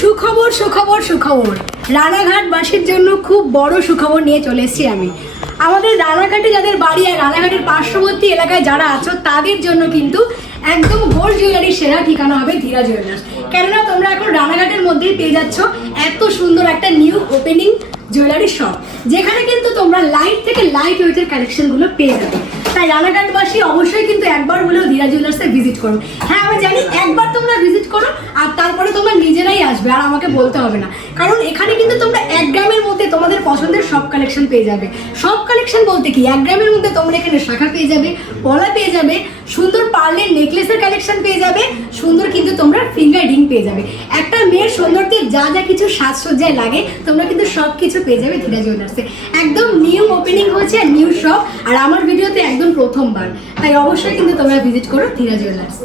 সুখবর সুখবর সুখবর। রানাঘাটবাসীর জন্য খুব বড় সুখবর নিয়ে চলে এসেছি আমি। আমাদের রানাঘাটে যাদের বাড়ি আর রানাঘাটের পার্শ্ববর্তী এলাকায় যারা আছো, তাদের জন্য কিন্তু একদম গোল্ড জুয়েলারির সেরা ঠিকানা হবে ধীরা জুয়েলার্স। কেননা তোমরা এখন রানাঘাটের মধ্যেই পেয়ে যাচ্ছ এত সুন্দর একটা নিউ ওপেনিং জুয়েলারি শপ, যেখানে কিন্তু তোমরা লাইট থেকে লাইট ওয়েটের কালেকশনগুলো পেয়ে যাবে। তাই রানাঘাটবাসী অবশ্যই কিন্তু একবার হলেও ধীরা জুয়েলার্সে ভিজিট করো। হ্যাঁ আমি জানি একবার তোমরা ভিজিট করো, আর তারপরে তোমরা নিজেরাই আসবে, আর আমাকে বলতে হবে না। কারণ এখানে কিন্তু তোমরা এক গ্রামের মধ্যে তোমাদের পছন্দের সব কালেকশন পেয়ে যাবে। সব কালেকশন বলতে কি? এক গ্রামের মধ্যে তোমরা এখানে শাখা পেয়ে যাবে, পলা পেয়ে যাবে, সুন্দর পার্লের নেকলেসের কালেকশন পেয়ে যাবে, সুন্দর কিন্তু তোমরা ফিঙ্গার রিং পেয়ে যাবে। একটা মেয়ের সৌন্দর্যের যা যা কিছু সাজসজ্জায় লাগে, তোমরা কিন্তু সব কিছু পেয়ে যাবে ধীরা জুয়েলার্সে একদম নিউ ওপেনিং হয়েছে নিউ শপ আর আমার ভিডিওতে একদম প্রথমবার। তাই অবশ্যই কিন্তু তোমরা ভিজিট করো ধীরা জুয়েলার্স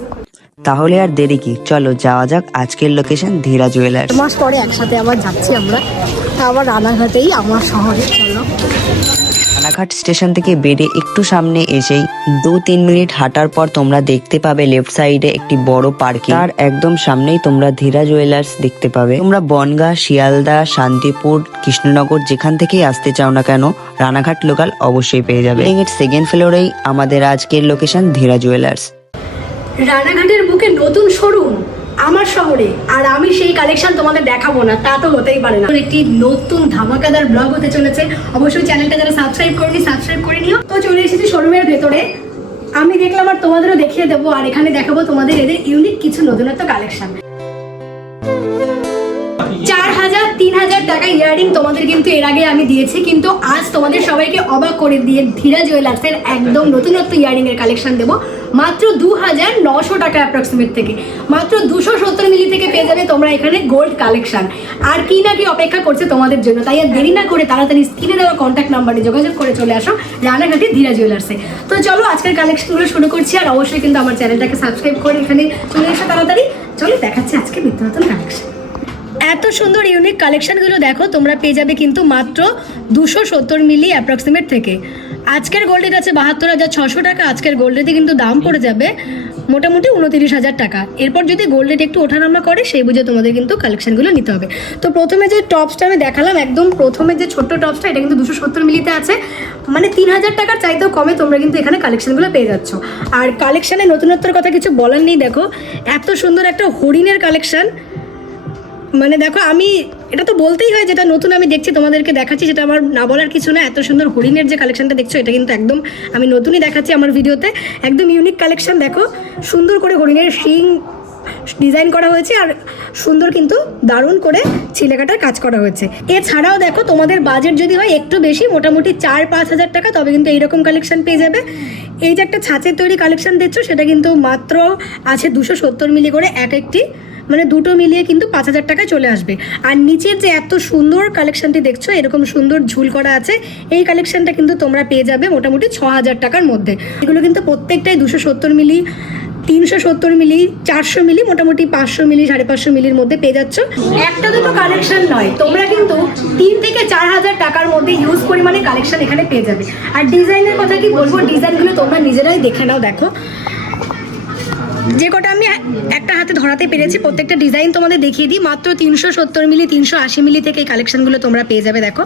তাহলে আর দেরি কি? চলো যাওয়া যাক আজকের লোকেশন ধীরা জুয়েলার্স মাস পরে একসাথে আবার যাচ্ছি আমরা। তা আবার রানাঘাটেই আমার শহরে চলো। রানাঘাট স্টেশন থেকে বেরিয়ে একটু সামনে এসেই দু তিন মিনিট হাঁটার পর তোমরা দেখতে পাবে লেফট সাইডে একটি বড় পার্কিং তার একদম সামনেই তোমরা ধীরা জুয়েলার্স দেখতে পাবে। তোমরা বনগা, শিয়ালদা, শান্তিপুর, কৃষ্ণনগর যেখান থেকেই আসতে চাও না কেন, রানাঘাট লোকাল অবশ্যই পেয়ে যাবে। এর সেকেন্ড ফ্লোরেই আমাদের আজকের লোকেশন ধীরা জুয়েলার্স রানাঘাটের বুকে নতুন শোরুম। আমার শহরে, আর আমি সেই কালেকশন তোমাদের দেখাবো না, তা তো হতেই পারে না। একটি নতুন ধামাকাদার ব্লগ হতে চলেছে। অবশ্যই চ্যানেলটা যারা সাবস্ক্রাইব করেনি সাবস্ক্রাইব করে নিও। তো চলে এসেছি শোরুমের ভেতরে। আমি দেখলাম আর তোমাদেরও দেখিয়ে দেবো, আর এখানে দেখাবো তোমাদের এদের ইউনিক কিছু নতুনত্ব কালেকশন তিন হাজার টাকা ইয়ারিং তোমাদের কিন্তু এর আগে আমি দিয়েছি, কিন্তু আজ তোমাদের সবাইকে অবাক করে দিয়ে ধীরা জুয়েলার্সের একদম নতুনত্ব ইয়ারিং এর কালেকশন দেবো। মাত্র দু হাজার নশো টাকা অ্যাপ্রক্সিমেট থেকে। মাত্র দুশো সত্তর মিলি থেকে পেয়ে যাবে তোমরা এখানে গোল্ড কালেকশন আর কি না কি অপেক্ষা করছে তোমাদের জন্য, তাই আর দেরি না করে তাড়াতাড়ি স্ক্রিনে দেওয়া কন্ট্যাক্ট নাম্বারে যোগাযোগ করে চলে আসো রানাঘাটি ধীরা জুয়েলার্সে তো চলো আজকের কালেকশনগুলো শুরু করছি, আর অবশ্যই কিন্তু আমার চ্যানেলটাকে সাবস্ক্রাইব করে এখানে চলে এসো তাড়াতাড়ি। চলো দেখাচ্ছি আজকে নিত্য নতুন কালেকশন এত সুন্দর ইউনিক কালেকশনগুলো দেখো, তোমরা পেয়ে যাবে কিন্তু মাত্র দুশো সত্তর মিলি অ্যাপ্রক্সিমেট থেকে। আজকের গোল্ডের আছে বাহাত্তর হাজার ছশো টাকা, আজকের গোল্ডেতে কিন্তু দাম পড়ে যাবে মোটামুটি উনতিরিশ হাজার টাকা। এরপর যদি গোল্ড একটু ওঠানামা করে, সেই বুঝে তোমাদের কিন্তু কালেকশনগুলো নিতে হবে। তো প্রথমে যে টপসটা আমি দেখালাম, একদম প্রথমে যে ছোট্ট টপসটা এটা কিন্তু দুশো সত্তর মিলিতে আছে। মানে তিন হাজার টাকার চাইতেও কমে তোমরা কিন্তু এখানে কালেকশনগুলো পেয়ে যাচ্ছ। আর কালেকশনের নতুনত্বর কথা কিছু বলার নেই, দেখো। এত সুন্দর একটা হরিণের কালেকশন মানে দেখো, আমি, এটা তো বলতেই হয় যেটা নতুন আমি দেখছি, তোমাদেরকে দেখাচ্ছি যেটা আমার না বলার কিছু না, এত সুন্দর হরিণের যে কালেকশনটা দেখছ, এটা কিন্তু একদম আমি নতুনই দেখাচ্ছি আমার ভিডিওতে। একদম ইউনিক কালেকশন দেখো, সুন্দর করে হরিণের শিং ডিজাইন করা হয়েছে, আর সুন্দর কিন্তু দারুণ করে ছিলেকাটার কাজ করা হয়েছে। এছাড়াও দেখো, তোমাদের বাজেট যদি হয় একটু বেশি, মোটামুটি চার পাঁচ হাজার টাকা, তবে কিন্তু এইরকম কালেকশন পেয়ে যাবে। এই যে একটা ছাঁচের তৈরি কালেকশন দেখছ, সেটা কিন্তু মাত্র আছে দুশো সত্তর মিলি করে এক একটি মানে দুটো মিলিয়ে কিন্তু পাঁচ হাজার টাকায় চলে আসবে। আর নিচের যে এত সুন্দর কালেকশনটি দেখছ, এরকম সুন্দর ঝুল করা আছে, এই কালেকশনটা কিন্তু তোমরা পেয়ে যাবে মোটামুটি ছ হাজার টাকার মধ্যে। এগুলো কিন্তু প্রত্যেকটাই দুশো সত্তর মিলি, তিনশো সত্তর মিলি, চারশো মিলি, মোটামুটি পাঁচশো মিলি, সাড়ে পাঁচশো মিলির মধ্যে পেয়ে যাচ্ছ। একটা দুটো কালেকশন নয়, তোমরা কিন্তু তিন থেকে চার হাজার টাকার মধ্যে ইউজ পরিমাণে কালেকশন এখানে পেয়ে যাবে। আর ডিজাইনের কথা কি বলব? ডিজাইনগুলো তোমরা নিজেরাই দেখে নাও, দেখো। যে কটা আমি একটা হাতে ধরাতে পেরেছি, প্রত্যেকটা ডিজাইন তোমাদের দেখিয়ে দিই। মাত্র তিনশো সত্তর মিলি, তিনশো আশি মিলি থেকে এই কালেকশনগুলো তোমরা পেয়ে যাবে, দেখো।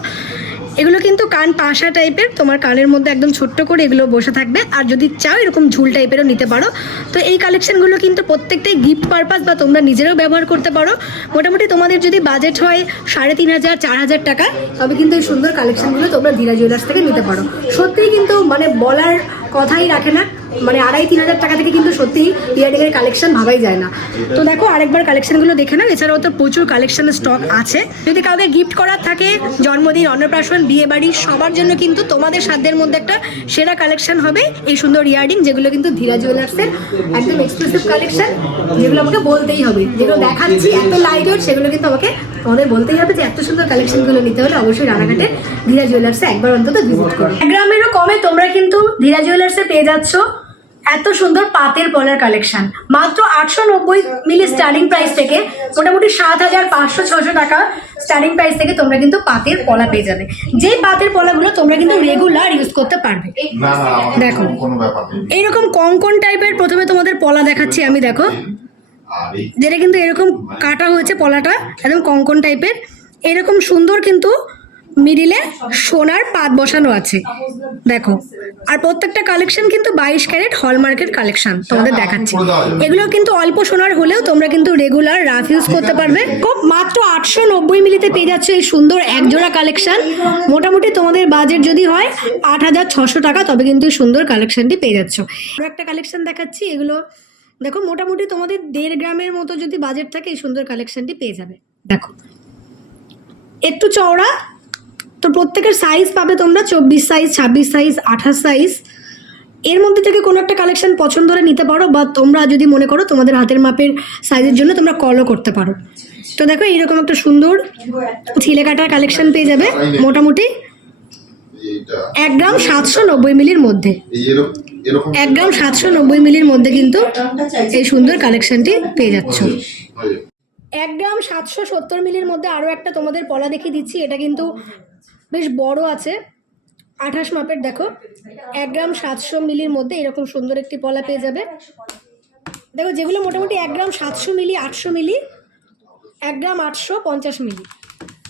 এগুলো কিন্তু কান পাশা টাইপের তোমার কানের মধ্যে একদম ছোট্ট করে এগুলো বসে থাকবে। আর যদি চাও এরকম ঝুল টাইপেরও নিতে পারো। তো এই কালেকশনগুলো কিন্তু প্রত্যেকটাই গিফট পারপাস বা তোমরা নিজেরাও ব্যবহার করতে পারো। মোটামুটি তোমাদের যদি বাজেট হয় সাড়ে তিন হাজার, চার হাজার টাকা, তবে কিন্তু এই সুন্দর কালেকশনগুলো তোমরা ধীরা জুয়েলার্স থেকে নিতে পারো। সত্যিই কিন্তু মানে বলার কথাই রাখে না। মানে আড়াই তিন হাজার টাকা থেকে কিন্তু সত্যি ইয়ারিং এর কালেকশন ভাবাই যায় না। তো দেখো আরেকবার কালেকশনগুলো দেখে নাও, এছাড়াও তো প্রচুর কালেকশনের স্টক আছে। যদি কাউকে গিফট করার থাকে, জন্মদিন, অন্নপ্রাশন বিয়ে বাড়ি সবার জন্য কিন্তু তোমাদের সাধ্যের মধ্যে একটা সেরা কালেকশন হবে এই সুন্দর ইয়ারিং যেগুলো কিন্তু ধীরা জুয়েলার্সের একদম এক্সক্লুসিভ কালেকশন যেগুলো আমাকে বলতেই হবে। যেগুলো দেখাচ্ছি, এত লাইট সেগুলো কিন্তু আমাকে তোমাদের বলতেই হবে যে এত সুন্দর কালেকশনগুলো নিতে হলে অবশ্যই রানাঘাটে ধীরা জুয়েলার্সে একবার অন্তত ভিজিট করো। গ্রামেরও কমে তোমরা কিন্তু ধীরা জুয়েলার্সে পেয়ে যাচ্ছ। এত সুন্দর পাতের পলার কালেকশন মাত্র আটশো নব্বই মিলি স্টার্টিং প্রাইস থেকে মোটামুটি সাত হাজার পাঁচশো ছশো টাকা স্টার্টিং প্রাইস থেকে তোমরা কিন্তু পাতের পলা পেয়ে যাবে। যে পাতের পলাগুলো তোমরা কিন্তু রেগুলার ইউজ করতে পারবে। দেখো। এইরকম কঙ্কন টাইপের প্রথমে তোমাদের পলা দেখাচ্ছি আমি দেখো। যেটা কিন্তু এরকম কাটা হয়েছে পলাটা একদম কঙ্কন টাইপের এরকম সুন্দর কিন্তু মিডিলে সোনার পাত বসানো আছে। দেখো আর প্রত্যেকটা কালেকশন কিন্তু বাইশ ক্যারেট হলমার্কের কালেকশন তোমাদের দেখাচ্ছি। এগুলো। কিন্তু অল্প সোনার হলেও তোমরা কিন্তু রেগুলার রাফ ইউজ করতে পারবে। খুব মাত্র আটশো নব্বই মিলিতে পেয়ে যাচ্ছ এই সুন্দর একজোড়া কালেকশন মোটামুটি তোমাদের বাজেট যদি হয় আট হাজার ছশো টাকা তবে কিন্তু সুন্দর কালেকশনটি পেয়ে যাচ্ছ। আরও একটা কালেকশন দেখাচ্ছি এগুলো দেখো মোটামুটি তোমাদের দেড় গ্রামের মতো যদি বাজেট থাকে এই সুন্দর কালেকশনটি পেয়ে যাবে। দেখো একটু চওড়া তো প্রত্যেকের সাইজ পাবে তোমরা চব্বিশ সাইজ ছাব্বিশ সাইজ আঠাশ সাইজ এর মধ্যে থেকে কোনো একটা কালেকশন পছন্দ হলে নিতে পারো, বা তোমরা যদি মনে করো তোমাদের হাতের মাপের সাইজের জন্য তোমরা কলও করতে পারো। তো দেখো এইরকম একটা সুন্দর ছিলে কাটার কালেকশন পেয়ে যাবে মোটামুটি এক গ্রাম সাতশো নব্বই মিলির মধ্যে। এক গ্রাম সাতশো নব্বই মিলির মধ্যে কিন্তু এই সুন্দর কালেকশনটি পেয়ে যাচ্ছ। এক গ্রাম সাতশো সত্তর মিলির মধ্যে আরও একটা তোমাদের পলা দেখিয়ে দিচ্ছি, এটা কিন্তু বেশ বড় আছে। আঠাশ মাপের, দেখো, এক গ্রাম সাতশো মিলির মধ্যে এরকম সুন্দর একটি পলা পেয়ে যাবে। দেখো, যেগুলো মোটামুটি এক গ্রাম সাতশো মিলি, আটশো মিলি, এক গ্রাম আটশো পঞ্চাশ মিলি।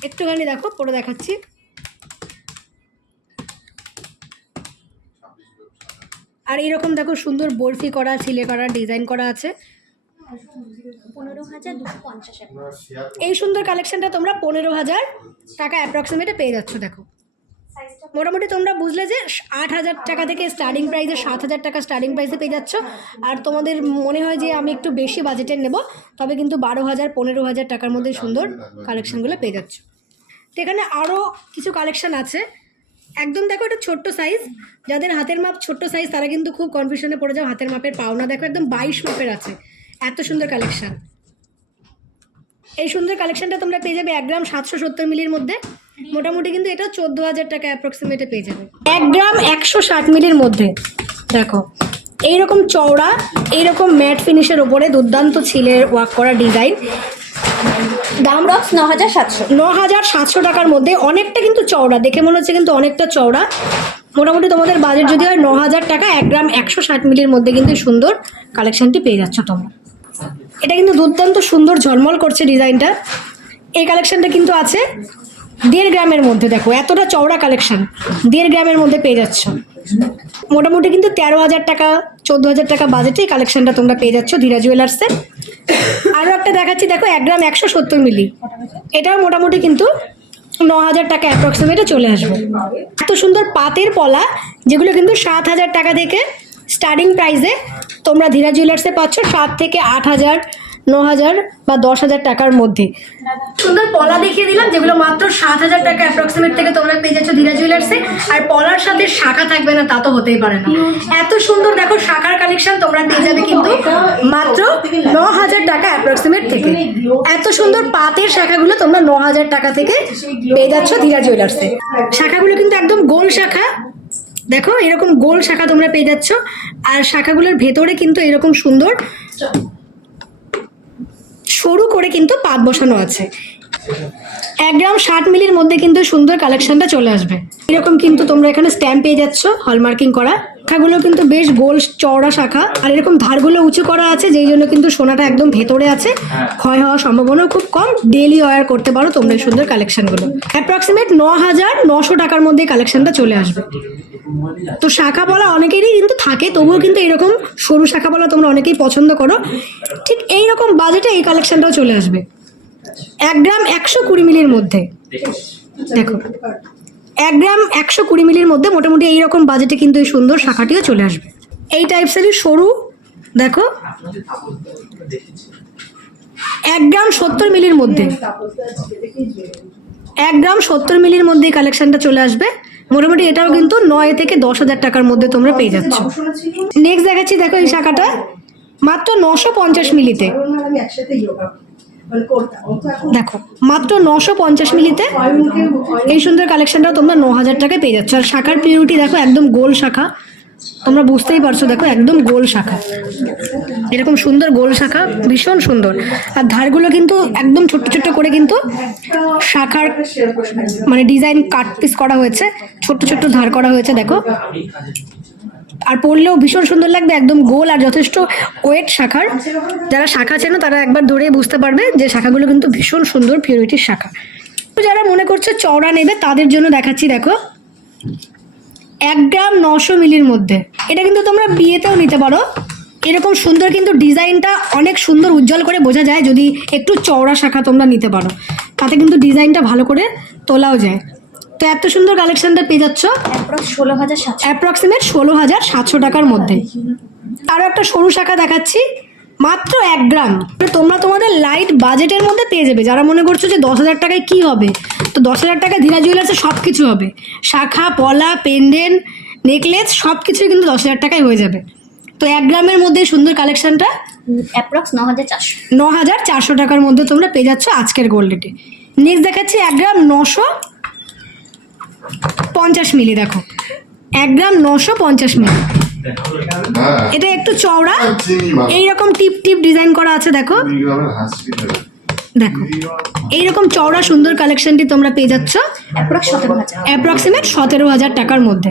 একটুখানি দেখো, পরে দেখাচ্ছি। আর এইরকম দেখো, সুন্দর বরফি করা, ছিলে করা, ডিজাইন করা আছে। পনেরো হাজার দুশো পঞ্চাশ এই সুন্দর কালেকশনটা তোমরা পনেরো হাজার টাকা অ্যাপ্রক্সিমেটে পেয়ে যাচ্ছ দেখো। মোটামুটি তোমরা বুঝলে যে আট হাজার টাকা থেকে স্টার্টিং প্রাইসে সাত হাজার টাকা স্টার্টিং প্রাইসে পেয়ে যাচ্ছ। আর তোমাদের মনে হয় যে আমি একটু বেশি বাজেটের নেব তবে কিন্তু বারো হাজার পনেরো হাজার টাকার মধ্যে সুন্দর কালেকশনগুলো পেয়ে যাচ্ছ। তো এখানে আরও কিছু কালেকশন আছে। একদম দেখো এটা ছোট্ট সাইজ যাদের হাতের মাপ ছোট্ট সাইজ তারা কিন্তু খুব কনফিউশনে পড়ে যাও হাতের মাপের পাওনা। দেখো একদম বাইশ মাপের আছে। এত সুন্দর কালেকশান এই সুন্দর কালেকশনটা তোমরা পেয়ে যাবে এক গ্রাম সাতশো সত্তর মিলির মধ্যে। মোটামুটি কিন্তু এটা চোদ্দ হাজার টাকা অ্যাপ্রক্সিমেটে পেয়ে যাবে। এক গ্রাম একশো ষাট মিলির মধ্যে। দেখো, এইরকম চওড়া, এইরকম ম্যাট ফিনিশের ওপরে দুর্দান্ত ছিলের ওয়াক করা ডিজাইন দাম রক্স ন হাজার সাতশো। ন হাজার সাতশো টাকার মধ্যে অনেকটা কিন্তু চওড়া, দেখে মনে হচ্ছে কিন্তু অনেকটা চওড়া। মোটামুটি তোমাদের বাজেট যদি হয় ন হাজার টাকা, এক গ্রাম একশো ষাট মিলির মধ্যে কিন্তু সুন্দর কালেকশনটি পেয়ে যাচ্ছ তোমরা। এটা কিন্তু দুর্দান্ত সুন্দর ঝলমল করছে ডিজাইনটা। এই কালেকশনটা কিন্তু আছে দেড় গ্রামের মধ্যে, দেখো, এতটা চওড়া কালেকশন দেড় গ্রামের মধ্যে পেয়ে যাচ্ছ। মোটামুটি কিন্তু তেরো হাজার টাকা, চোদ্দ হাজার টাকা বাজেটে এই কালেকশনটা তোমরা পেয়ে যাচ্ছ ধীরা জুয়েলার্সে আরও একটা দেখাচ্ছি, দেখো, এক গ্রাম একশো সত্তর মিলি এটাও মোটামুটি কিন্তু ন হাজার টাকা অ্যাপ্রক্সিমেটে চলে আসবে। এত সুন্দর পাতের পলা, যেগুলো কিন্তু সাত হাজার টাকা থেকে স্টার্টিং প্রাইসে তোমরা ধীরা জুয়েলার্সে পাচ্ছ সাত থেকে আট হাজার, ন হাজার বা দশ হাজার টাকার মধ্যে। সুন্দর পলা দেখিয়ে দিলাম, যেগুলো মাত্র সাত হাজার টাকা অ্যাপ্রক্সিমেট থেকে তোমরা পেয়ে যাচ্ছ ধীরা জুয়েলার্সে আর পলার সাথে শাখা থাকবে না, তা তো হতেই পারে না। এত সুন্দর দেখো শাখার কালেকশন তোমরা পেয়ে যাবে কিন্তু মাত্র ন হাজার টাকা অ্যাপ্রক্সিমেট থেকে। এত সুন্দর পাতের শাখাগুলো তোমরা ন হাজার টাকা থেকে পেয়ে যাচ্ছ ধীরা জুয়েলার্সে শাখাগুলো কিন্তু একদম গোল শাখা। দেখো, এরকম গোল শাখা তোমরা পেয়ে যাচ্ছ, আর শাখাগুলোর ভেতরে কিন্তু এরকম সুন্দর সরু করে কিন্তু পাত বসানো আছে। এক গ্রাম ষাট মিলির মধ্যে কিন্তু সুন্দর কালেকশনটা চলে আসবে। এরকম কিন্তু তোমরা এখানে স্ট্যাম্প পেয়ে যাচ্ছ হলমার্কিং করা। শাখাগুলো কিন্তু বেশ গোল চওড়া শাখা আর এরকম ধারগুলো উঁচু করা আছে যেই জন্য কিন্তু সোনাটা একদম ভেতরে আছে। ক্ষয় হওয়ার সম্ভাবনাও খুব কম ডেলি ওয়ার করতে পারো তোমরা এই সুন্দর কালেকশনগুলো অ্যাপ্রক্সিমেট ন হাজার নশো টাকার মধ্যে কালেকশনটা চলে আসবে। তো শাখা বলা অনেকেরই কিন্তু থাকে তবুও কিন্তু এরকম সরু শাখা বলা তোমরা অনেকেই পছন্দ করো। ঠিক এই রকম বাজেটে এই কালেকশনটাও চলে আসবে। এক গ্রাম একশো কুড়ি মিলির মধ্যে। দেখো। এক গ্রাম একশো কুড়ি মিলির মধ্যে মোটামুটি এইরকম বাজেটে কিন্তু এই সুন্দর শাখাটিও চলে আসবে। এই টাইপসেরই সরু, দেখো। এক গ্রাম সত্তর মিলির মধ্যে। এক গ্রাম সত্তর মিলির মধ্যে কালেকশনটা চলে আসবে। মোটামুটি এটাও কিন্তু নয় থেকে দশ হাজার টাকার মধ্যে তোমরা পেয়ে যাচ্ছ। নেক্সট দেখাচ্ছি, দেখো এই শাখাটা। মাত্র নশো পঞ্চাশ মিলিতে। দেখো, মাত্র নশো পঞ্চাশ মিলিতে এই সুন্দর কালেকশনটা তোমরা ন হাজার টাকায় পেয়ে যাচ্ছ। আর শাখার পিউরিটি দেখো, একদম গোল শাখা। তোমরা বুঝতেই পারছ, দেখো, একদম গোল শাখা। এরকম সুন্দর গোল শাখা, ভীষণ সুন্দর। আর ধারগুলো কিন্তু একদম ছোট্ট ছোট্ট করে কিন্তু শাখার মানে ডিজাইন কাট পিস করা হয়েছে। ছোট্ট ছোট্ট ধার করা হয়েছে, দেখো। আর পড়লেও ভীষণ সুন্দর লাগবে, একদম গোল আর যথেষ্ট ওয়েট শাখার। যারা শাখা চেনো তারা একবার ধরে বুঝতে পারবে যে শাখাগুলো কিন্তু ভীষণ সুন্দর পিওরিটির শাখা। তো যারা মনে করছে চওড়া নেবে, তাদের জন্য দেখাচ্ছি, দেখো। এক গ্রাম নশো মিলির মধ্যে। এটা কিন্তু তোমরা বিয়েতেও নিতে পারো। এরকম সুন্দর কিন্তু ডিজাইনটা অনেক সুন্দর উজ্জ্বল করে বোঝা যায় যদি একটু চওড়া শাখা তোমরা নিতে পারো। তাতে কিন্তু ডিজাইনটা ভালো করে তোলাও যায়। তো এত সুন্দর কালেকশনটা পেয়ে যাচ্ছ? ষোলো হাজার অ্যাপ্রক্সিমেট ষোলো হাজার সাতশো টাকার মধ্যে। আরও একটা সরু শাখা দেখাচ্ছি মাত্র এক গ্রাম। তোমরা তোমাদের লাইট বাজেটের মধ্যে পেয়ে যাবে। যারা মনে করছ যে দশ হাজার টাকায় কী হবে তো দশ হাজার টাকায় ধীরা জুয়েলার্সে সব কিছু হবে। শাখা পলা পেন্ডেন্ট নেকলেস সব কিছুই কিন্তু দশ হাজার টাকায় হয়ে যাবে। তো এক গ্রামের মধ্যে সুন্দর কালেকশনটা অ্যাপ্রক্স ন হাজার চারশো। ন হাজার চারশো টাকার মধ্যে তোমরা পেয়ে যাচ্ছ আজকের গোল্ডেটে নেক্সট দেখাচ্ছি এক গ্রাম নশো পঞ্চাশ মিলি দেখো। এক গ্রাম নশো পঞ্চাশ মিলি। হ্যাঁ। এটা একটু চওড়া। এইরকম টিপ টিপ ডিজাইন করা আছে দেখো। দেখো এইরকম চওড়া সুন্দর কালেকশনটি তোমরা পেয়ে যাচ্ছ অ্যাপ্রক্সিমেট সতেরো হাজার। টাকার মধ্যে।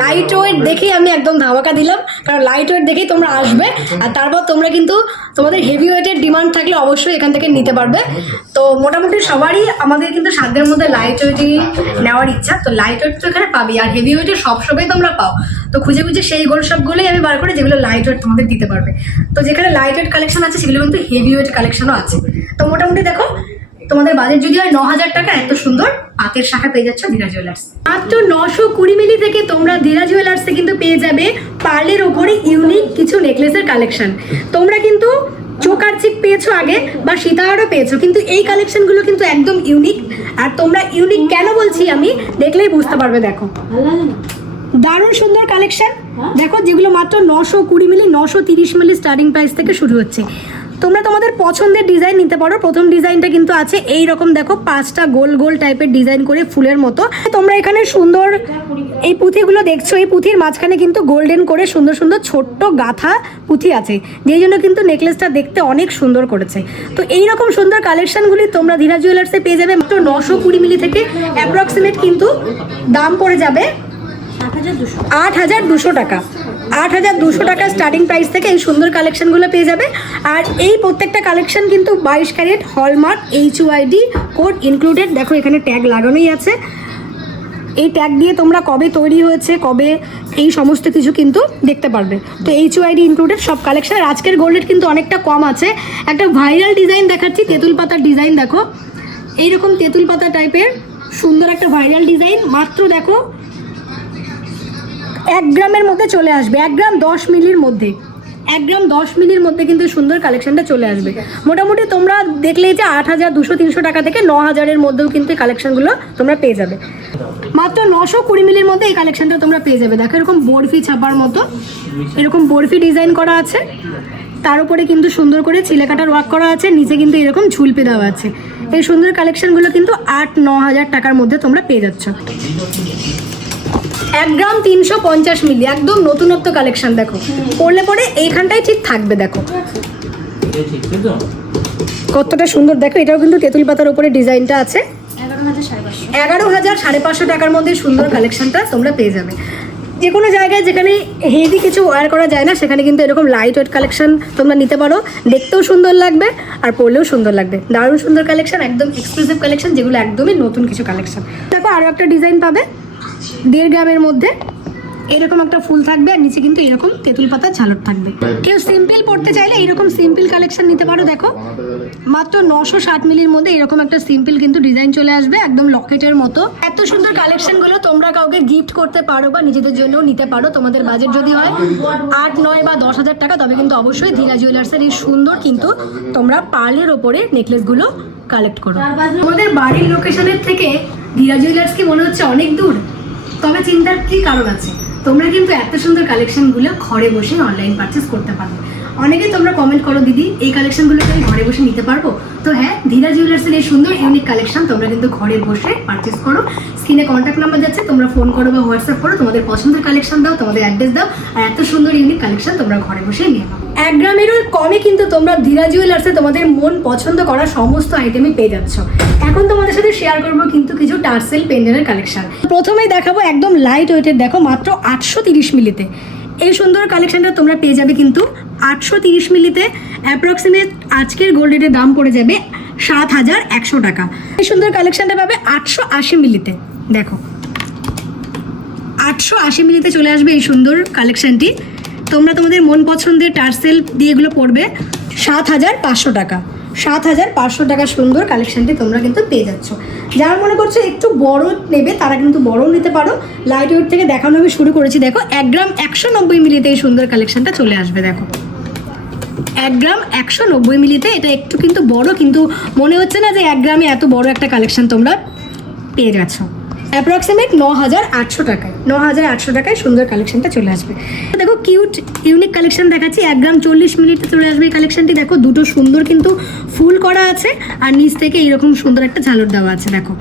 লাইট ওয়েট দেখেই আমি একদম ধামাকা দিলাম কারণ লাইট ওয়েট দেখেই তোমরা আসবে আর তারপর তোমরা কিন্তু তোমাদের হেভি ওয়েটের ডিমান্ড থাকলে অবশ্যই এখান থেকে নিতে পারবে। তো মোটামুটি সবারই আমাদের কিন্তু সাধ্যের মধ্যে লাইট ওয়েটই নেওয়ার ইচ্ছা তো লাইট ওয়েট তো এখানে পাবি আর হেভি ওয়েটের সবসময় তোমরা পাও। তো খুঁজে খুঁজে সেই গোল সবগুলোই আমি বার করে যেগুলো লাইট ওয়েট তোমাদের দিতে পারবে। তো যেখানে লাইট ওয়েট কালেকশন আছে সেগুলো কিন্তু হেভি ওয়েট কালেকশনও আছে। তো মোটামুটি দেখো তোমাদের বাজেট যদি হয় ন হাজার টাকা এত সুন্দর পাতের শাখা পেয়ে যাচ্ছ ধীরা জুয়েলার্স মাত্র নশো কুড়ি মিলি থেকে তোমরা ধীরা জুয়েলার্সে কিন্তু পেয়ে যাবে পার্লের ওপরে ইউনিক কিছু নেকলেসের কালেকশন তোমরা কিন্তু চোকার চিক পেয়েছ আগে বা সীতাহারও পেয়েছ কিন্তু এই কালেকশনগুলো কিন্তু একদম ইউনিক আর তোমরা ইউনিক কেন বলছি আমি দেখলেই বুঝতে পারবে দেখো। দারুণ সুন্দর কালেকশন দেখো যেগুলো মাত্র নশো কুড়ি মিলি নশো তিরিশ মিলি স্টার্টিং প্রাইস থেকে শুরু হচ্ছে। তোমরা তোমাদের পছন্দের ডিজাইন নিতে পারো। প্রথম ডিজাইনটা কিন্তু আছে এই রকম দেখো, পাঁচটা গোল গোল টাইপের ডিজাইন করে ফুলের মতো। তোমরা এখানে সুন্দর এই পুঁথিগুলো দেখছ। এই পুঁথির মাঝখানে কিন্তু গোল্ডেন করে সুন্দর সুন্দর ছোট্ট গাথা পুঁথি আছে, যেই জন্য কিন্তু নেকলেসটা দেখতে অনেক সুন্দর করেছে। তো এই রকম সুন্দর কালেকশনগুলি তোমরা ধীরা জুয়েলার্সে পেয়ে যাবে। মাত্র নশো কুড়ি মিলি থেকে অ্যাপ্রক্সিমেট কিন্তু দাম পড়ে যাবে। আট হাজার দুশো টাকা। আট হাজার দুশো টাকা স্টার্টিং প্রাইস থেকে এই সুন্দর কালেকশনগুলো পেয়ে যাবে। আর এই প্রত্যেকটা কালেকশন কিন্তু বাইশ carat hallmark H UID code included দেখো, এখানে ট্যাগ লাগানোই আছে। এই ট্যাগ দিয়ে তোমরা কবে তৈরি হয়েছে, কবে এই সমস্ত কিছু কিন্তু দেখতে পারবে। তো এইচ ওয়াইডি ইনক্লুডেড সব কালেকশন আর আজকের গোল্ডের কিন্তু অনেকটা কম আছে। একটা ভাইরাল ডিজাইন দেখাচ্ছি, তেঁতুল পাতার ডিজাইন দেখো। এইরকম তেঁতুল পাতা টাইপের সুন্দর একটা ভাইরাল ডিজাইন মাত্র দেখো এক গ্রামের মধ্যে চলে আসবে, এক গ্রাম দশ মিলির মধ্যে। এক গ্রাম দশ মিলির মধ্যে কিন্তু সুন্দর কালেকশনটা চলে আসবে। মোটামুটি তোমরা দেখলেই যে আট হাজার দুশো তিনশো টাকা থেকে ন হাজারের মধ্যেও কিন্তু এই কালেকশনগুলো তোমরা পেয়ে যাবে। মাত্র নশো কুড়ি মিলির মধ্যে এই কালেকশনটা তোমরা পেয়ে যাবে। দেখো এরকম বরফি ছাপার মতো, এরকম বরফি ডিজাইন করা আছে। তার উপরে কিন্তু সুন্দর করে চিলেকাটার ওয়ার্ক করা আছে, নিচে কিন্তু এরকম ঝুলপি দেওয়া আছে। এই সুন্দর কালেকশনগুলো কিন্তু আট, ন হাজার টাকার মধ্যে তোমরা পেয়ে যাচ্ছ। এক গ্রাম তিনশো পঞ্চাশ মিলি একদম নতুনত্ব কালেকশন দেখো। পড়লে পরে এইখানটাই ঠিক থাকবে দেখো। কতটা সুন্দর দেখো এটাও কিন্তু তেঁতুল পাতার উপরে ডিজাইনটা আছে। এগারো হাজার সাড়ে পাঁচশো। টাকার মধ্যে সুন্দর কালেকশনটা তোমরা পেয়ে যাবে। যে কোনো জায়গায় যেখানে হেভি কিছু ওয়ার করা যায় না সেখানে কিন্তু এরকম লাইট ওয়েট কালেকশন তোমরা নিতে পারো। দেখতেও সুন্দর লাগবে আর পরলেও সুন্দর লাগবে। দারুণ সুন্দর কালেকশন একদম এক্সক্লুসিভ কালেকশন যেগুলো একদমই নতুন কিছু কালেকশন দেখো আরও একটা ডিজাইন পাবে। দেড় গ্রামের মধ্যে এরকম একটা ফুল থাকবে আর নিচে কিন্তু এরকম তেঁতুল পাতার ঝালর থাকবে। কেউ সিম্পল পড়তে চাইলে এরকম সিম্পল কালেকশন নিতে পারো, দেখো। মাত্র নশো ষাট মিলির মধ্যে এরকম একটা সিম্পল কিন্তু ডিজাইন চলে আসবে, একদম লকেটের মতো। এত সুন্দর কালেকশনগুলো তোমরা কাউকে গিফট করতে পারো বা নিজেদের জন্যও নিতে পারো, তোমাদের বাজেট যদি হয় আট, নয় বা দশ হাজার টাকা, তবে কিন্তু অবশ্যই ধীরা জুয়েলার্সের এই সুন্দর কিন্তু তোমরা পার্লের ওপরে নেকলেসগুলো কালেক্ট করো। আমাদের বাড়ির লোকেশনের থেকে ধীরা জুয়েলার্স কি মনে হচ্ছে অনেক দূর? তবে চিন্তার কি কারণ আছে? তোমরা কিন্তু এত সুন্দর কালেকশনগুলো ঘরে বসে অনলাইন পারচেস করতে পারো অনেকে তোমরা কমেন্ট করো, দিদি, এই কালেকশনগুলো আমি ঘরে বসে নিতে পারব? তো হ্যাঁ ধীরা জুয়েলার্সের এই সুন্দর ইউনিক কালেকশন তোমরা কিন্তু ঘরে বসে পারচেস করো। স্ক্রিনে কন্ট্যাক্ট নাম্বার যাচ্ছে, তোমরা ফোন করো বা হোয়াটসঅ্যাপ করো, তোমাদের পছন্দের কালেকশন দাও, তোমাদের অ্যাড্রেস দাও, আর এত সুন্দর ইউনিক কালেকশন তোমরা ঘরে বসে নিয়ে নাও। এক গ্রামেরও কমে কিন্তু তোমরা ধীরা জুয়েলার্সে তোমাদের মন পছন্দ করা সমস্ত আইটেমই পেয়ে যাচ্ছ। এখন তোমাদের সাথে শেয়ার করব কিন্তু কিছু টার্সেল পেন্ডেলের কালেকশন প্রথমেই দেখাবো একদম লাইট ওয়েটের দেখো মাত্র আটশো তিরিশ মিলিতে। এই সুন্দর কালেকশনটা তোমরা পেয়ে যাবে কিন্তু আটশো তিরিশ মিলিতে। অ্যাপ্রক্সিমেট আজকের গোল্ড রেটের দাম পড়ে যাবে সাত হাজার একশো টাকা। এই সুন্দর কালেকশনটা পাবে আটশো আশি মিলিতে। দেখো। আটশো আশি মিলিতে চলে আসবে এই সুন্দর কালেকশনটি তোমরা তোমাদের মন পছন্দের টার্সেল দিয়ে এগুলো পড়বে। সাত হাজার পাঁচশো টাকা। সাত হাজার পাঁচশো টাকা সুন্দর কালেকশনটি তোমরা কিন্তু পেয়ে যাচ্ছ। যারা মনে করছ একটু বড় নেবে, তারা কিন্তু বড়ও নিতে পারো। লাইট ওয়েট থেকে দেখানো আমি শুরু করেছি। দেখো, এক গ্রাম একশো নব্বই মিলিতে এই সুন্দর কালেকশনটা চলে আসবে, দেখো। এক গ্রাম একশো নব্বই মিলিতে এটা একটু কিন্তু বড়, কিন্তু মনে হচ্ছে না যে এক গ্রামে এত বড় একটা কালেকশন তোমরা পেয়ে যাচ্ছ অ্যাপ্রক্সিমেট ন হাজার আটশো টাকায় ন হাজার আটশো টাকায় সুন্দর কালেকশনটা চলে আসবে। দেখো কিউট ইউনিক কালেকশন দেখাচ্ছি, এক গ্রাম চল্লিশ মিনিটে চলে আসবে এই কালেকশনটি দেখো, দুটো সুন্দর কিন্তু ফুল করা আছে, আর নিচ থেকে এইরকম সুন্দর একটা ঝালর দেওয়া আছে, দেখো।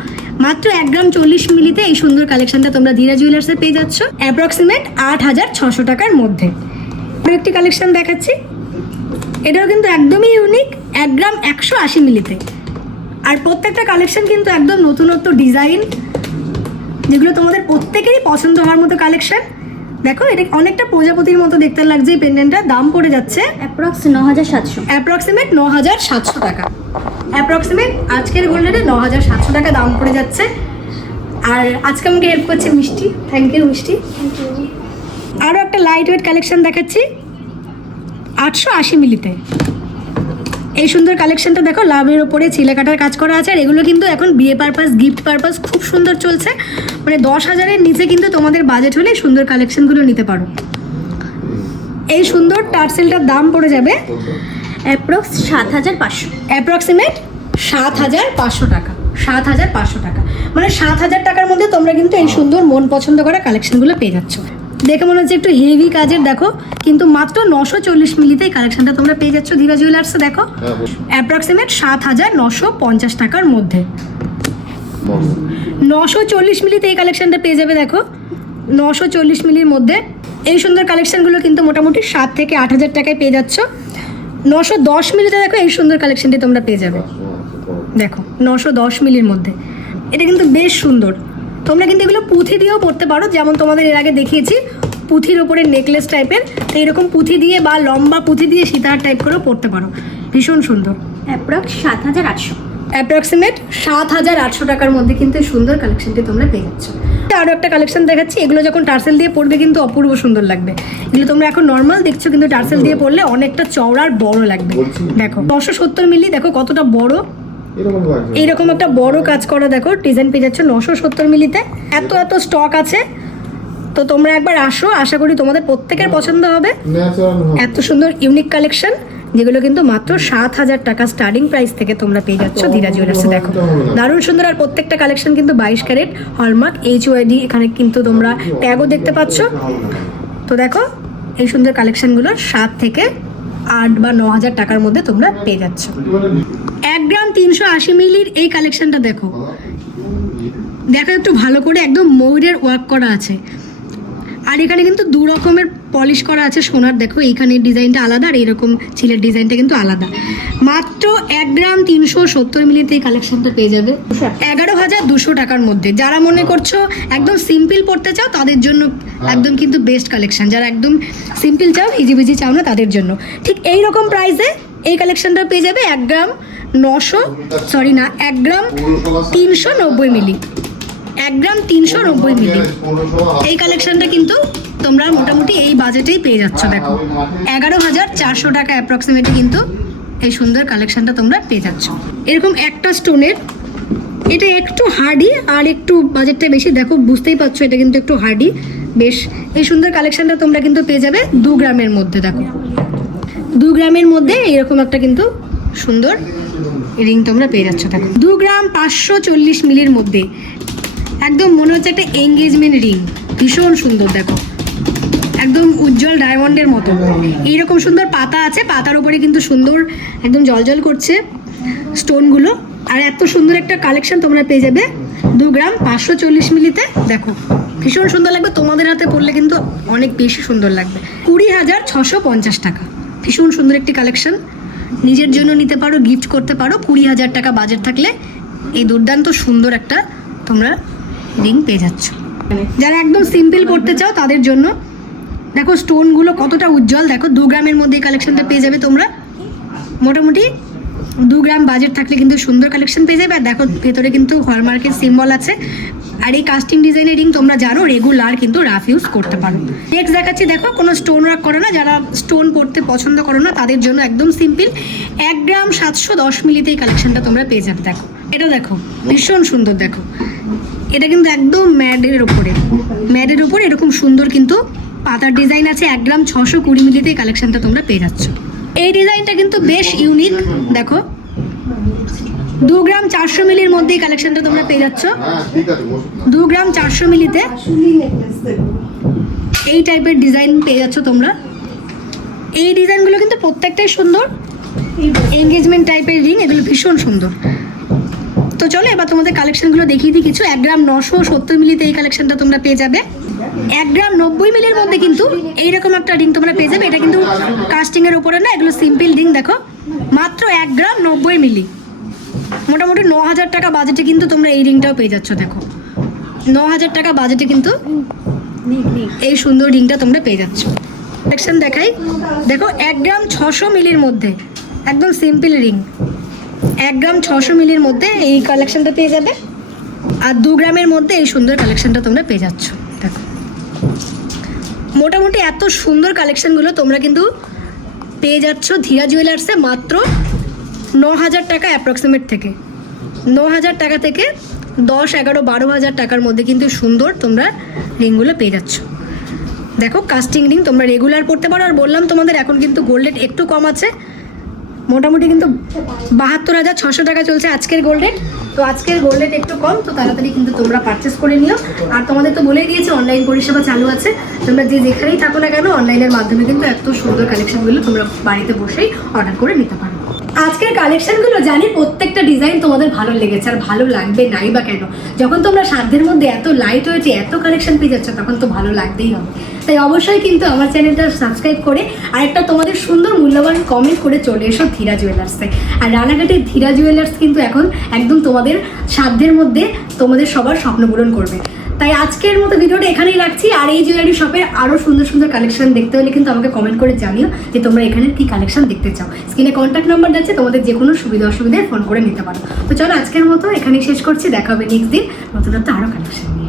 মাত্র এক গ্রাম চল্লিশ মিলিতে এই সুন্দর কালেকশনটা তোমরা ধীরা জুয়েলার্সে পেয়ে যাচ্ছ অ্যাপ্রক্সিমেট আট হাজার ছশো টাকার মধ্যে। একটি কালেকশন দেখাচ্ছি। এটাও কিন্তু একদমই ইউনিক এক গ্রাম একশো আশি মিলিতে আর প্রত্যেকটা কালেকশন কিন্তু একদম নতুনত্ব ডিজাইন যেগুলো তোমাদের প্রত্যেকেরই পছন্দ হওয়ার মতো কালেকশন দেখো এটা অনেকটা প্রজাপতির মতো দেখতে লাগছে এই পেন্ডেন্টটা দাম পড়ে যাচ্ছে অ্যাপ্রক্স ন হাজার সাতশো। অ্যাপ্রক্সিমেট ন হাজার সাতশো টাকা। অ্যাপ্রক্সিমেট আজকের গোল্ডেনে ন হাজার সাতশো টাকা দাম পড়ে যাচ্ছে। আর আজকে আমাকে হেল্প করছে মিষ্টি। থ্যাংক ইউ মিষ্টি। আরও একটা লাইট ওয়েট কালেকশন দেখাচ্ছি। আটশো আশি মিলিতে। এই সুন্দর কালেকশনটা দেখো, লাভের ওপরে ছিলে কাটার কাজ করা আছে, আর এগুলো কিন্তু এখন বিয়ে পারপাস গিফট পারপাস খুব সুন্দর চলছে। মানে দশ হাজারের নিচে কিন্তু তোমাদের বাজেট হলে সুন্দর কালেকশনগুলো নিতে পারো। এই সুন্দর টার্সেলটার দাম পড়ে যাবে অ্যাপ্রক্স সাত হাজার পাঁচশো। অ্যাপ্রক্সিমেট সাত হাজার পাঁচশো টাকা, সাত হাজার পাঁচশো টাকা। মানে সাত হাজার টাকার মধ্যে তোমরা কিন্তু এই সুন্দর মন পছন্দ করা কালেকশনগুলো পেয়ে যাচ্ছ। দেখে মনে হচ্ছে একটু হেভি কাজের দেখো। কিন্তু মাত্র নশো চল্লিশ মিলিতে এই কালেকশনটা তোমরা পেয়ে যাচ্ছ ধীরা জুয়েলার্সে দেখো। অ্যাপ্রক্সিমেট সাত হাজার নশো পঞ্চাশ টাকার মধ্যে। নশো চল্লিশ মিলিতে এই কালেকশনটা পেয়ে যাবে দেখো। নশো চল্লিশ মিলির মধ্যে। এই সুন্দর কালেকশনগুলো কিন্তু মোটামুটি সাত থেকে আট হাজার টাকায় পেয়ে যাচ্ছ। নশো দশ মিলিতে দেখো এই সুন্দর কালেকশনটি তোমরা পেয়ে যাবে। দেখো নশো দশ মিলির মধ্যে। এটা কিন্তু বেশ সুন্দর। তোমরা কিন্তু এগুলো পুঁথি দিয়েও পড়তে পারো। যেমন তোমাদের এর আগে দেখিয়েছি পুঁথির ওপরে নেকলেস টাইপের তো এরকম পুঁথি দিয়ে বা লম্বা পুঁথি দিয়ে সীতাহার টাইপ করেও পড়তে পারো। ভীষণ সুন্দর। অ্যাপ্রক্স সাত হাজার আটশো। অ্যাপ্রক্সিমেট সাত হাজার আটশো টাকার মধ্যে কিন্তু সুন্দর কালেকশনটি তোমরা পেয়ে যাচ্ছ আরও একটা কালেকশন দেখাচ্ছি এগুলো যখন টার্সেল দিয়ে পড়বে কিন্তু অপূর্ব সুন্দর লাগবে। এগুলো তোমরা এখন নর্মাল দেখছ কিন্তু টার্সেল দিয়ে পড়লে অনেকটা চওড়ার বড় লাগবে। দেখো নশো সত্তর মিলি দেখো কতটা বড়। এইরকম একটা বড় কাজ করা দেখো ডিজাইন পেয়ে যাচ্ছে নশো সত্তর মিলিতে। এত এত স্টক আছে। তো তোমরা একবার আসো আশা করি তোমাদের প্রত্যেকের পছন্দ হবে। এত সুন্দর ইউনিক কালেকশন যেগুলো কিন্তু মাত্র সাত হাজার টাকা স্টার্টিং প্রাইস থেকে তোমরা পেয়ে যাচ্ছ ধীরা জুয়েলার্সে দেখো। দারুণ সুন্দর আর প্রত্যেকটা কালেকশন কিন্তু বাইশ ক্যারেট হলমার্ক এইচ ওয়াইডি এখানে কিন্তু তোমরা ট্যাগও দেখতে পাচ্ছ। তো দেখো এই সুন্দর কালেকশনগুলো সাত থেকে আট বা ন হাজার টাকার মধ্যে তোমরা পেয়ে যাচ্ছ। এক গ্রাম তিনশো আশি মিলির এই কালেকশনটা দেখো। দেখো একটু ভালো করে, একদম ময়ূরের ওয়ার্ক করা আছে। আর এখানে কিন্তু দু রকমের পলিশ করা আছে সোনার। দেখো এইখানে ডিজাইনটা আলাদা আর এরকম ছিলের ডিজাইনটা কিন্তু আলাদা। মাত্র এক গ্রাম তিনশো সত্তর মিলিতে এই কালেকশনটা পেয়ে যাবে। এগারো হাজার দুশো টাকার মধ্যে। যারা মনে করছ একদম সিম্পল পড়তে চাও তাদের জন্য একদম কিন্তু বেস্ট কালেকশন। যারা একদম সিম্পল চাও ইজিবিজি চাও না তাদের জন্য। ঠিক এই রকম প্রাইসে এই কালেকশনটা পেয়ে যাবে এক গ্রাম নশো সরি না এক গ্রাম তিনশো নব্বই মিলি। এক গ্রাম তিনশো নব্বই মিলি। এই কালেকশনটা কিন্তু তোমরা মোটামুটি এই বাজেটেই পেয়ে যাচ্ছ, দেখো। এগারো হাজার চারশো টাকা অ্যাপ্রক্সিমেটলি কিন্তু এই সুন্দর কালেকশনটা তোমরা পেয়ে যাচ্ছ। এরকম একটা স্টোনের এটা একটু হার্ডি আর একটু বাজেটটা বেশি। দেখো, বুঝতেই পারছ, এটা কিন্তু একটু হার্ডি বেশ, এই সুন্দর কালেকশনটা তোমরা কিন্তু পেয়ে যাবে দু গ্রামের মধ্যে, দেখো। দু গ্রামের মধ্যে এরকম একটা কিন্তু সুন্দর রিং তোমরা পেয়ে যাচ্ছ, দেখো। দু গ্রাম পাঁচশো চল্লিশ মিলির মধ্যে। একদম মনে হচ্ছে একটা এঙ্গেজমেন্ট রিং ভীষণ সুন্দর, দেখো। একদম উজ্জ্বল ডায়মন্ডের মতো। এইরকম সুন্দর পাতা আছে, পাতার উপরে কিন্তু সুন্দর একদম জলজল করছে স্টোনগুলো আর এত সুন্দর একটা কালেকশন তোমরা পেয়ে যাবে দু গ্রাম পাঁচশো চল্লিশ মিলিতে। দেখো, ভীষণ সুন্দর লাগবে, তোমাদের হাতে পড়লে কিন্তু অনেক বেশি সুন্দর লাগবে। কুড়ি হাজার ছশো পঞ্চাশ টাকা। ভীষণ সুন্দর একটি কালেকশন নিজের জন্য নিতে পারো গিফট করতে পারো। কুড়ি হাজার টাকা বাজেট থাকলে এই দুর্দান্ত সুন্দর একটা তোমরা রিং পেয়ে যাচ্ছ। যারা একদম সিম্পল পড়তে চাও তাদের জন্য দেখো স্টোনগুলো কতটা উজ্জ্বল, দেখো দু গ্রামের মধ্যে কালেকশনটা পেয়ে যাবে তোমরা। মোটামুটি দু গ্রাম বাজেট থাকলে কিন্তু সুন্দর কালেকশন পেয়ে যাবে। আর দেখো ভেতরে কিন্তু হলমার্কের সিম্বল আছে। আর এই কাস্টিং ডিজাইনের রিং তোমরা জানো রেগুলার কিন্তু রাফ ইউজ করতে পারো। নেক্সট দেখাচ্ছি, দেখো কোনো স্টোন ওয়ার্ক করো না। যারা স্টোন পড়তে পছন্দ করো না, তাদের জন্য একদম সিম্পল এক গ্রাম সাতশো দশ মিলিতে এই কালেকশনটা তোমরা পেয়ে যাবে, দেখো। এটা দেখো, ভীষণ সুন্দর দেখো। এটা কিন্তু একদম ম্যাডের ওপরে ম্যাডের ওপরে এরকম সুন্দর কিন্তু পাতার ডিজাইন আছে এক গ্রাম ছশো কুড়ি মিলিতে কালেকশনটা তোমরা পেয়ে যাচ্ছ। এই ডিজাইনটা কিন্তু বেশ ইউনিক দেখো। দু গ্রাম চারশো মিলির মধ্যে এই কালেকশনটা তোমরা পেয়ে যাচ্ছ। দু গ্রাম চারশো মিলিতে এই টাইপের ডিজাইন পেয়ে যাচ্ছ তোমরা। এই ডিজাইনগুলো কিন্তু প্রত্যেকটাই সুন্দর। এঙ্গেজমেন্ট টাইপের রিং এগুলো ভীষণ সুন্দর। তো চলো, এবার তোমাদের কালেকশনগুলো দেখিয়ে দিই। কিছু এক গ্রাম নশো সত্তর মিলিতে এই কালেকশনটা তোমরা পেয়ে যাবে। এক গ্রাম নব্বই মিলির মধ্যে কিন্তু এইরকম একটা রিং তোমরা পেয়ে যাবে। এটা কিন্তু কাস্টিং এর উপরে না, এগুলো সিম্পল রিং দেখো। মাত্র এক গ্রাম নব্বই মিলি। মোটামুটি ন হাজার টাকা বাজেটে কিন্তু তোমরা এই রিংটাও পেয়ে যাচ্ছ, দেখো। ন হাজার টাকা বাজেটে কিন্তু এই সুন্দর রিংটা তোমরা পেয়ে যাচ্ছ। কালেকশন দেখাই। দেখো, এক গ্রাম ছশো মিলির মধ্যে, একদম সিম্পল রিং এক গ্রাম ছশো মিলির মধ্যে এই কালেকশনটা পেয়ে যাবে। আর দু গ্রামের মধ্যে এই সুন্দর কালেকশনটা তোমরা পেয়ে যাচ্ছ। মোটামুটি এত সুন্দর কালেকশনগুলো তোমরা কিন্তু পেয়ে যাচ্ছ ধীরা জুয়েলার্সে মাত্র ন হাজার টাকা অ্যাপ্রক্সিমেট থেকে। ন হাজার টাকা থেকে দশ, এগারো, বারো হাজার টাকার মধ্যে কিন্তু সুন্দর তোমরা রিংগুলো পেয়ে যাচ্ছ। দেখো কাস্টিং রিং তোমরা রেগুলার পড়তে পারো। আর বললাম তোমাদের, এখন কিন্তু গোল্ড রেট একটু কম আছে। মোটামুটি কিন্তু বাহাত্তর হাজার ছশো টাকা চলছে আজকের গোল্ড রেট তো আজকের গোল্ড রেট একটু কম, তো তাড়াতাড়ি কিন্তু তোমরা পারচেস করে নিও। আর তোমাদের তো বলেই দিয়েছে অনলাইন পরিষেবা চালু আছে। তোমরা যে যেখানেই থাকো না কেন অনলাইনের মাধ্যমে কিন্তু এত সুন্দর কালেকশনগুলো তোমরা বাড়িতে বসেই অর্ডার করে নিতে পারো। আজকের কালেকশনগুলো জানি প্রত্যেকটা ডিজাইন তোমাদের ভালো লেগেছে, আর ভালো লাগবে নাই বা কেন? যখন তোমরা সাধ্যের মধ্যে এত লাইট হয়েছে, এত কালেকশন পেয়ে যাচ্ছ, তখন তো ভালো লাগতেই হবে। তাই অবশ্যই কিন্তু আমার চ্যানেলটা সাবস্ক্রাইব করে, আর একটা তোমাদের সুন্দর মূল্যবান কমেন্ট করে চলে এসো ধীরা জুয়েলার্সে আর রানাঘাটের ধীরা জুয়েলার্স কিন্তু এখন একদম তোমাদের সাধ্যের মধ্যে তোমাদের সবার স্বপ্ন পূরণ করবে। তাই আজকের মতো ভিডিওটা এখানেই রাখছি। আর এই জুয়েলারি শপে আরও সুন্দর সুন্দর কালেকশন দেখতে হলে কিন্তু আমাকে কমেন্ট করে জানিও যে তোমরা এখানে কি কালেকশন দেখতে চাও। স্ক্রিনে কন্ট্যাক্ট নাম্বার যাচ্ছে, তোমাদের যে কোনো সুবিধা অসুবিধায় ফোন করে নিতে পারো। তো চলো আজকের মতো এখানেই শেষ করছি, দেখা হবে নেক্সট দিন। নতুন নতুন আরও কালেকশন নিয়ে।